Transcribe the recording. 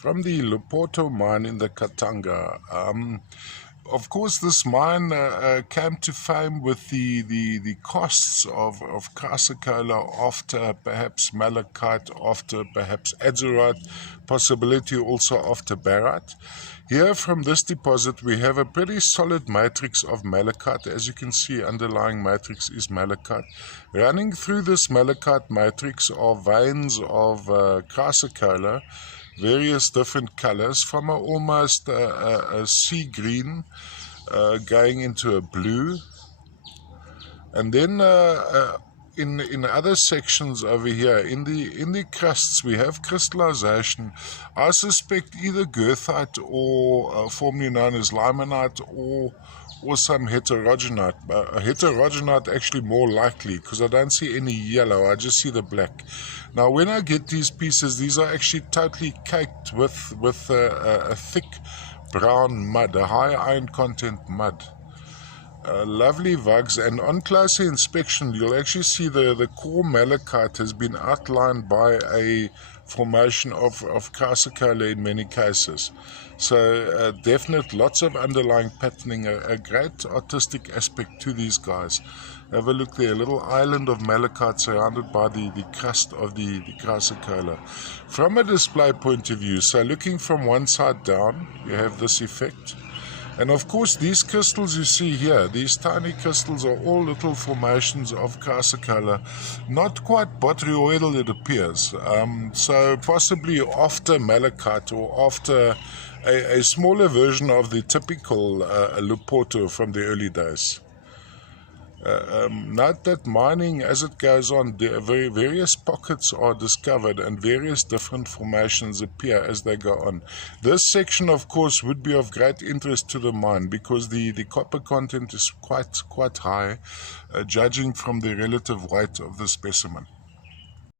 from the Leporto mine in the Katanga. Of course, this mine came to fame with the costs of chrysocolla after perhaps malachite, after perhaps azurite, possibility also after barite. Here from this deposit we have a pretty solid matrix of malachite. As you can see, underlying matrix is malachite. Running through this malachite matrix are veins of chrysocolla, various different colors, from almost a sea green going into a blue, and then in other sections over here in the crusts we have crystallization. I suspect either goethite or formerly known as limonite or some heterogenite. Heterogenite actually more likely, because I don't see any yellow, I just see the black. Now when I get these pieces, these are actually totally caked with a thick brown mud, a high iron content mud. Lovely vugs, and on closer inspection you'll actually see the core malachite has been outlined by a formation of chrysocolla in many cases. So definite, lots of underlying patterning, a great artistic aspect to these guys. Have a look there, a little island of malachite surrounded by the crust of the chrysocolla. From a display point of view, so looking from one side down, you have this effect. And of course these crystals you see here, these tiny crystals, are all little formations of chrysocolla, not quite botryoidal it appears, so possibly after malachite or after a smaller version of the typical Leporto from the early days. Note that mining, as it goes on, various pockets are discovered and various different formations appear as they go on. This section, of course, would be of great interest to the mine because the copper content is quite high, judging from the relative weight of the specimen.